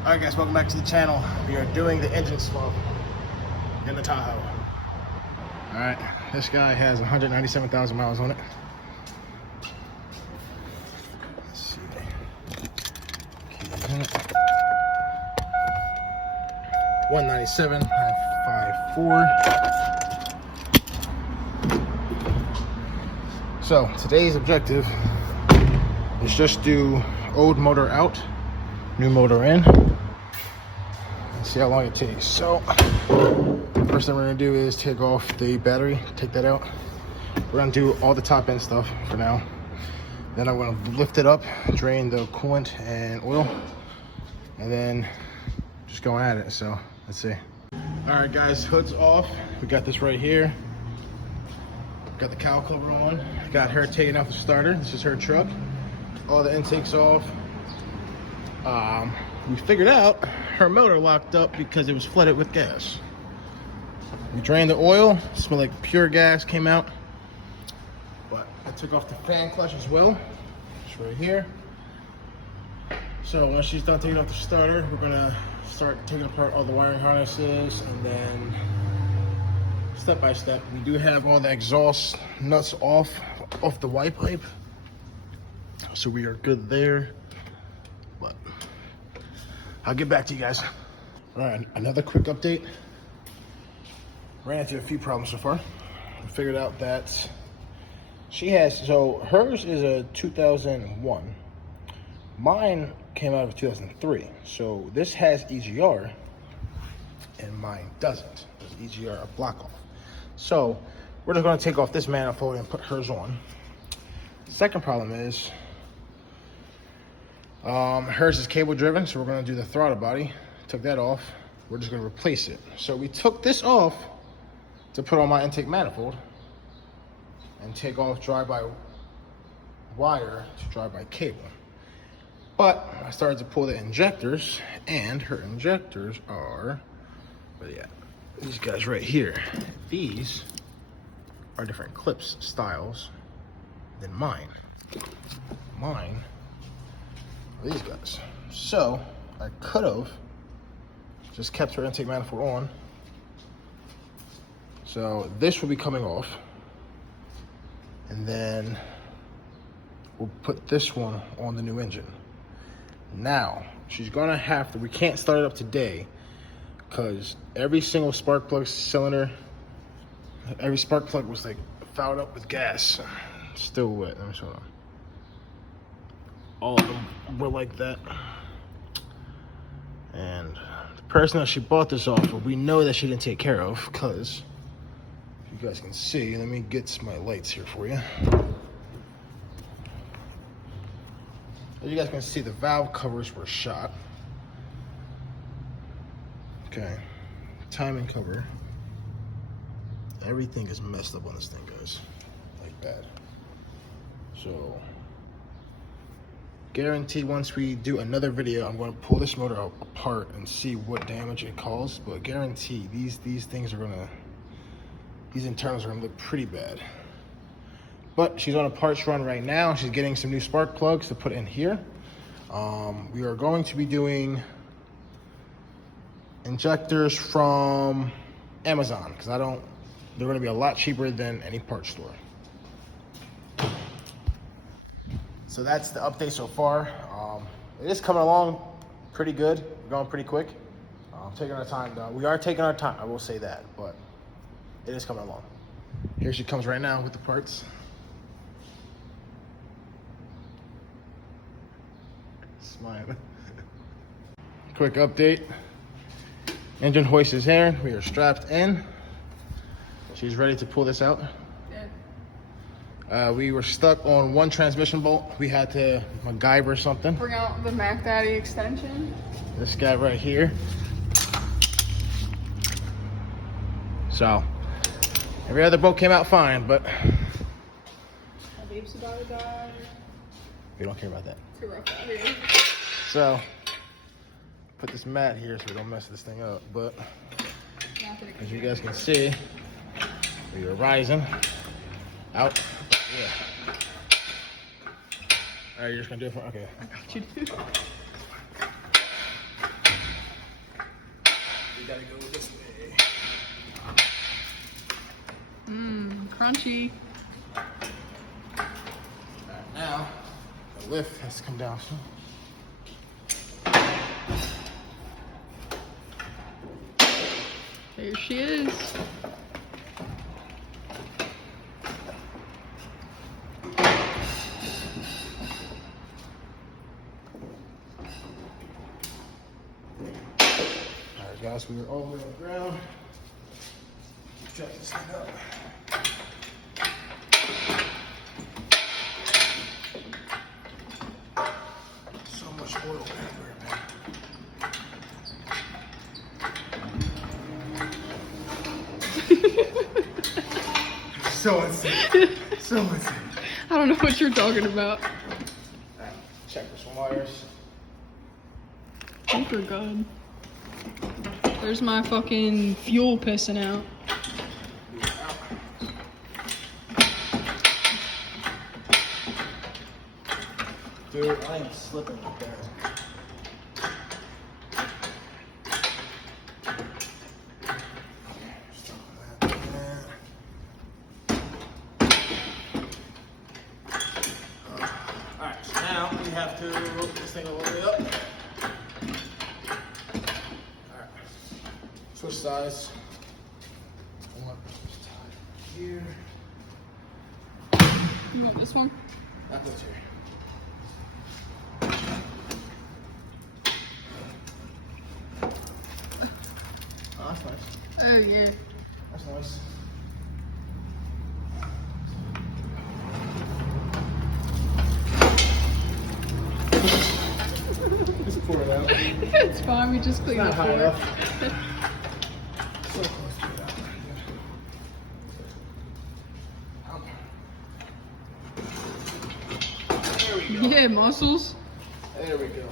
Alright guys, welcome back to the channel. We are doing the engine swap in the Tahoe. Alright, this guy has 197,000 miles on it. Let's see. Keep in it. 197,954. So today's objective is just do old motor out, new motor in, and see how long it takes. So first thing we're gonna do is take off the battery, take that out. We're gonna do all the top end stuff for now. Then I'm gonna lift it up, drain the coolant and oil, and then just going at it. So let's see. All right guys, hood's off. We got this right here. Got the cowl cover on. Got her taking off the starter. This is her truck. All the intakes off. We figured out her motor locked up because it was flooded with gas. We drained the oil, smelled like pure gas came out. But I took off the fan clutch as well. It's right here. So once she's done taking off the starter, we're gonna start taking apart all the wiring harnesses, and then step by step. We do have all the exhaust nuts off the Y pipe, so we are good there. But I'll get back to you guys. All right, another quick update. Ran into a few problems so far. We figured out that she has, so hers is a 2001. Mine came out of 2003. So this has EGR and mine doesn't. There's EGR a block off. So we're just gonna take off this manifold and put hers on. Second problem is, hers is cable driven, so we're gonna do the throttle body. Took that off. We're just gonna replace it. So we took this off to put on my intake manifold and take off drive-by wire to drive-by cable. But I started to pull the injectors, and her injectors are, where they at? These guys right here. These are different clips styles than mine. Mine are these guys. So I could have just kept her intake manifold on. So this will be coming off, and then we'll put this one on the new engine. Now she's gonna have to, we can't start it up today because every single spark plug cylinder, every spark plug was like fouled up with gas. Still wet. Let me show you. All of them were like that. And the person that she bought this off of, we know that she didn't take care of, because you guys can see, let me get my lights here for you. As you guys can see, the valve covers were shot. Okay, timing cover. Everything is messed up on this thing, guys, like bad. So guarantee once we do another video, I'm going to pull this motor apart and see what damage it caused. But guarantee these things are gonna, these internals are gonna look pretty bad. But she's on a parts run right now. She's getting some new spark plugs to put in here. We are going to be doing injectors from Amazon, because they're gonna be a lot cheaper than any parts store. So that's the update so far. It is coming along pretty good. We're going pretty quick. Taking our time though. We are taking our time, I will say that, but it is coming along. Here she comes right now with the parts. Smiling. Quick update. Engine hoist is here. We are strapped in. She's ready to pull this out. We were stuck on one transmission bolt. We had to MacGyver something. Bring out the Mac Daddy extension. This guy right here. So every other bolt came out fine, but My babe's about to die. we don't care about that. Too rough out here. So put this mat here so we don't mess this thing up. But as you guys can see, we are rising out. Yeah. All right, you're just gonna do it for, okay. I got you, dude. gotta go this way. Mmm, crunchy. Alright, now the lift has to come down. There she is. Alright guys, we are all the way on the ground. Check this thing up. So much oil everywhere, man. So insane. So insane. I don't know what you're talking about. Alright, check for some wires. Oh, for God. There's my fucking fuel pissing out. Dude, I am slipping right there. Alright, so now we have to rope this thing all the way up. Alright. Switch sides. One here. You want this one? That goes here. Oh, that's nice. Oh, yeah. That's nice. Just pour it out. It's fine, we just cleaned Not the high floor. enough. So close to that. There we go. Yeah, muscles. There we go.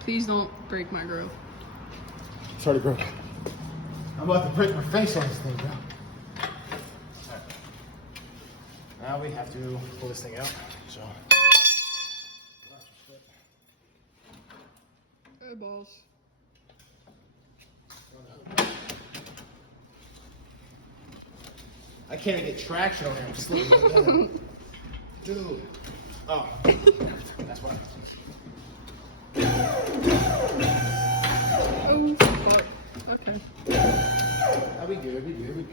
Please don't break my grill. It's already broken. I'm about to break my face on this thing, bro. Alright. Now we have to pull this thing out. So. Oh, balls. I can't even get traction on here. I'm slipping right there. Dude. Oh. That's why. Oh, fuck. Okay. I'll be good, we good.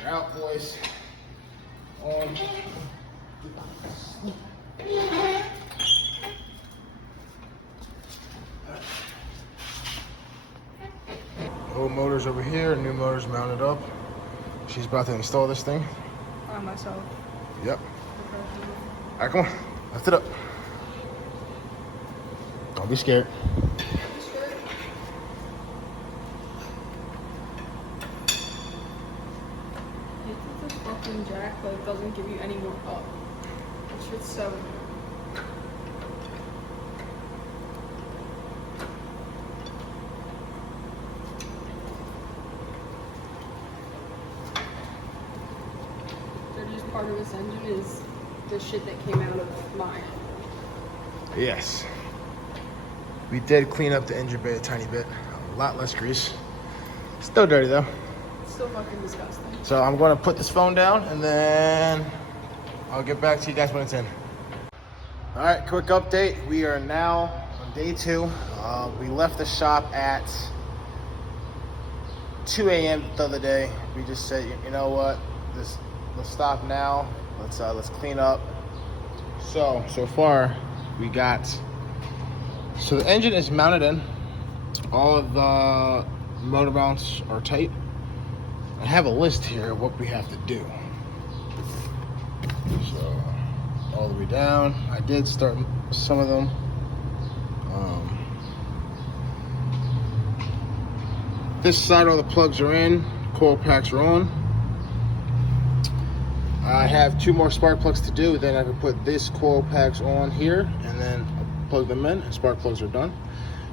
You're out, boys. Old motor's over here, new motor's mounted up. She's about to install this thing. By myself. Yep. Alright, come on. Lift it up. Don't be scared. It's a fucking jack, but it doesn't give you any more up. That shit's so annoying. Dirtiest part of this engine is the shit that came out of mine. Yes. We did clean up the engine bay a tiny bit. A lot less grease. Still dirty though. It's still fucking disgusting. So I'm going to put this phone down and then I'll get back to you guys when it's in. All right, quick update. We are now on day 2. We left the shop at 2 a.m. the other day. We just said, you know what, let's stop now. Let's clean up. So far we got, so the engine is mounted in. All of the motor mounts are tight. I have a list here of what we have to do. So all the way down. I did start some of them. This side, all the plugs are in, coil packs are on. I have 2 more spark plugs to do. Then I can put this coil packs on here and then plug them in, and spark plugs are done.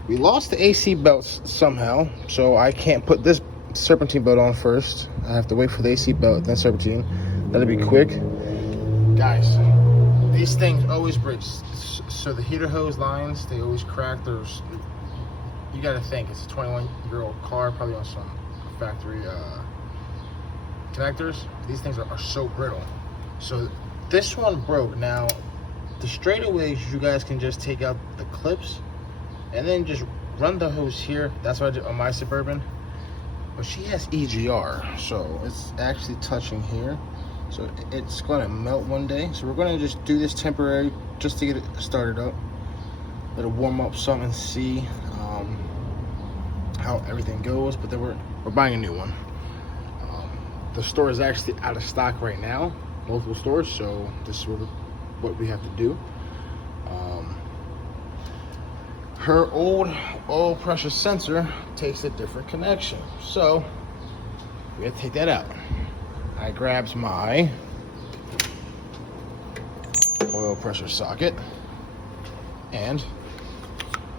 We lost the AC belts somehow, so I can't put this serpentine belt on first. I have to wait for the AC belt, then serpentine. That'll be quick. Guys, these things always break. So the heater hose lines, they always crack. There's, you gotta think, it's a 21-year-old car, probably on some factory connectors. These things are so brittle. So this one broke. Now, the straightaways, you guys can just take out the clips and then just run the hose here. That's what I did on my Suburban. But she has EGR, so it's actually touching here. So it's gonna melt one day. So we're gonna just do this temporary just to get it started up. Let it warm up some and see how everything goes. But then we're buying a new one. The store is actually out of stock right now, multiple stores. So this is what we have to do. Her old oil pressure sensor takes a different connection, so we have to take that out. I grabs my oil pressure socket, and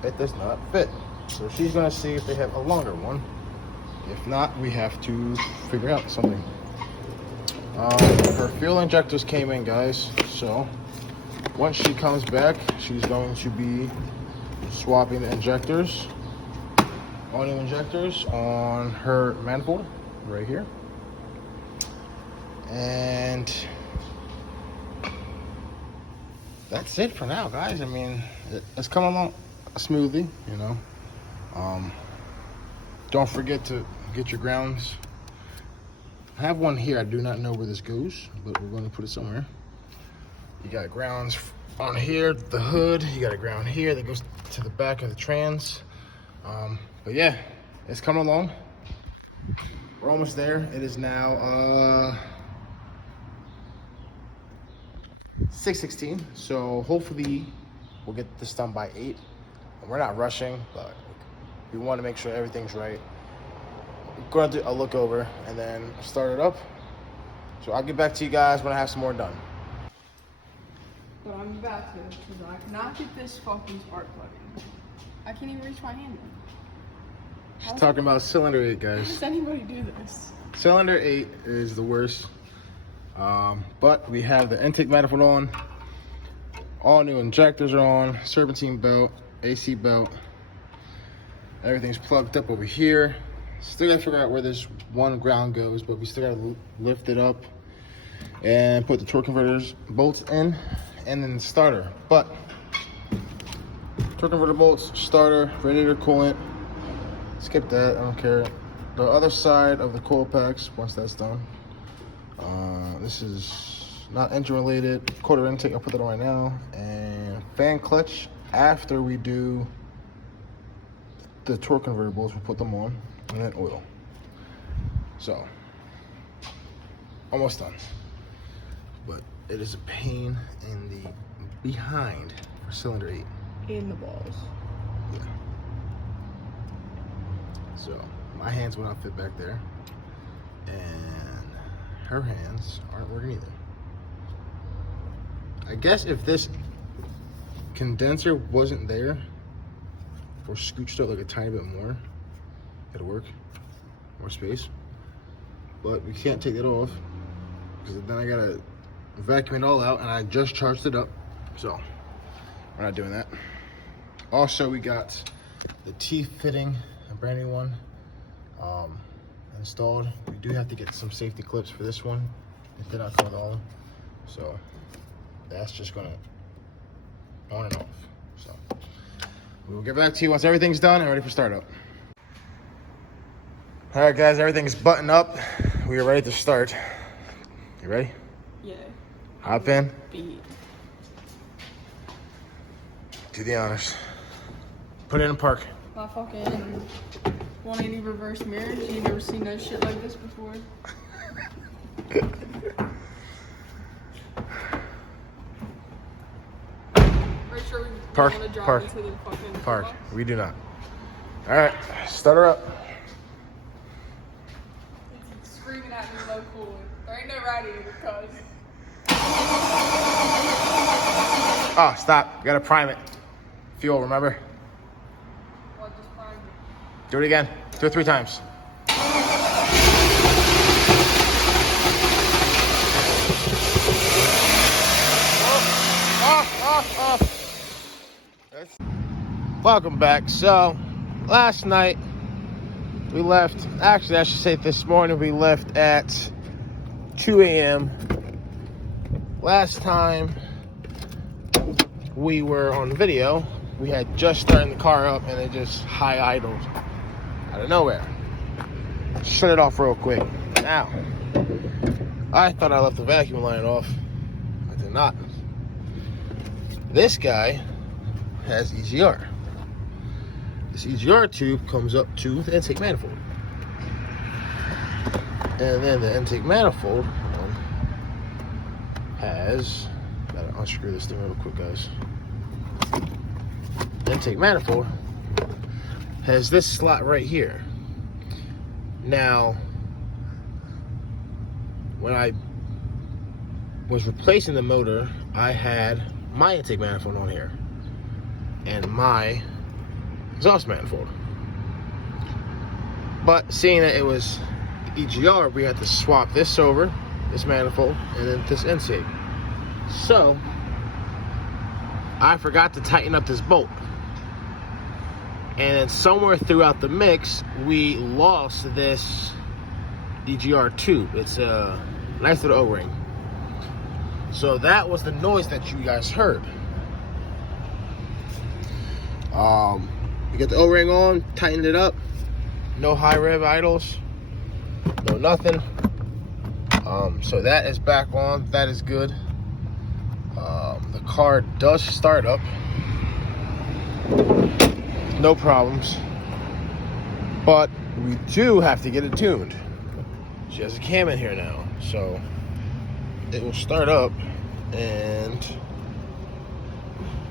it does not fit. So she's gonna see if they have a longer one. If not, we have to figure out something. Her fuel injectors came in, guys. So once she comes back, she's going to be swapping the injectors, all new injectors on her manifold right here. And that's it for now, guys. I mean, it's coming along smoothly, you know. Don't forget to get your grounds. I have one here. I do not know where this goes, but we're going to put it somewhere. You got grounds on here, the hood. You got a ground here that goes to the back of the trans. But yeah, it's coming along. We're almost there. It is now 6:16, so hopefully we'll get this done by 8. We're not rushing, but we want to make sure everything's right. We're going to do a look over and then start it up. So I'll get back to you guys when I have some more done. But I'm about to, because I cannot get this fucking spark plug in. I can't even reach my hand in. She's talking about cylinder 8, How guys. does anybody do this? Cylinder 8 is the worst. But we have the intake manifold on. All new injectors are on. Serpentine belt, AC belt. Everything's plugged up over here. Still gotta figure out where this one ground goes, but we still gotta lift it up and put the torque converters bolts in, and then the starter. But torque converter bolts, starter, radiator coolant. Skip that, I don't care. The other side of the coil packs, once that's done. This is not engine related. Quarter intake, I'll put that on right now. And fan clutch, after we do the torque converter bolts, we'll put them on, and then oil. So, almost done. But it is a pain in the behind for cylinder 8. In the balls. Yeah. So, my hands will not fit back there. And her hands aren't working either. I guess if this condenser wasn't there, or scooched up like a tiny bit more, it'll work. More space. But we can't take it off, because then I gotta vacuum it all out, and I just charged it up. So, we're not doing that. Also, we got the teeth fitting, a brand new one, installed. We do have to get some safety clips for this one. It did not come with all of them. So, that's just gonna on and off. So, we'll get back to you once everything's done and ready for startup. All right, guys, everything's buttoned up. We are ready to start. You ready? Yeah. Hop in. Beat. Do the honors. Put it in park. My fucking 180 reverse mirrors. You never seen no shit like this before. Pretty sure we Park, want to drive park, into the fucking Park. box. We do not. All right, start her up. It's screaming at me low cooler. There ain't no radiator, cuz. Oh, stop. You gotta prime it. Fuel, remember? Well, just prime it. Do it again. Do it 3 times. Welcome back. So, last night we left, actually I should say this morning we left at 2 a.m. Last time we were on video, we had just started the car up and it just high idled out of nowhere. Shut it off real quick. Now, I thought I left the vacuum line off. I did not. This guy has EGR. This EGR tube comes up to the intake manifold. And then the intake manifold has, gotta unscrew this thing real quick, guys. The intake manifold has this slot right here. Now, when I was replacing the motor, I had my intake manifold on here and my exhaust manifold. But seeing that it was EGR, we had to swap this over, this manifold, and then this intake. So, I forgot to tighten up this bolt. And then somewhere throughout the mix, we lost this EGR tube. It's a nice little O-ring. So that was the noise that you guys heard. We got the O-ring on, tightened it up. No high rev idles, no nothing. So that is back on. That is good. The car does start up. No problems. But we do have to get it tuned. She has a cam in here now, so it will start up and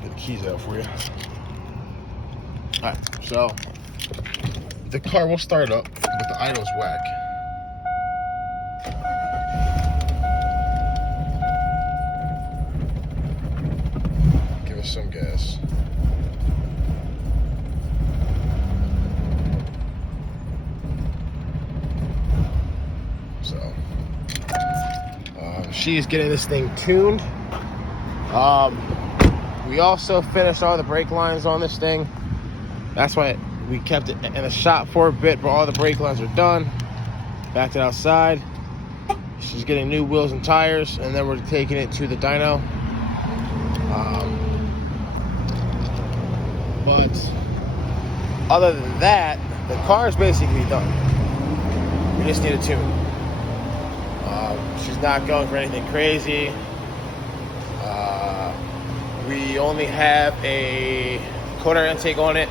get the keys out for you. Alright, so the car will start up, but the idle's whack. Give us some gas. So, she's getting this thing tuned. We also finished all the brake lines on this thing. That's why we kept it in the shop for a bit, but all the brake lines are done. Backed it outside. She's getting new wheels and tires, and then we're taking it to the dyno. But other than that, the car is basically done. We just need a tune. She's not going for anything crazy. We only have a cold air intake on it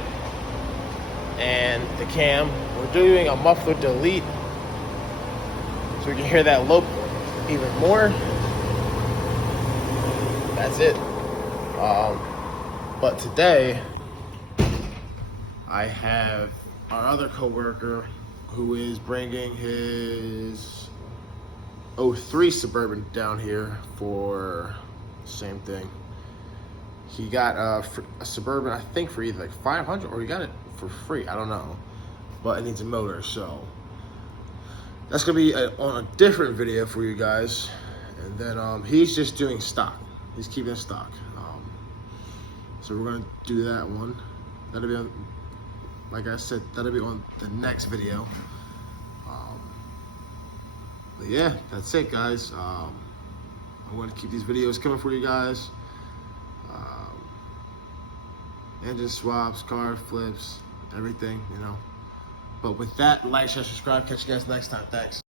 and the cam. We're doing a muffler delete so we can hear that lope even more. That's it. But today I have our other coworker who is bringing his 03 Suburban down here for the same thing. He got a Suburban, I think, for either like 500 or he got it for free. I don't know, but it needs a motor, so that's gonna be on a different video for you guys. And then he's just doing stock. He's keeping stock. So we're gonna do that one. That'll be on, like I said, that'll be on the next video. But yeah, that's it, guys. I want to keep these videos coming for you guys. Engine swaps, car flips, everything, you know. But with that, like, share, subscribe. Catch you guys next time. Thanks.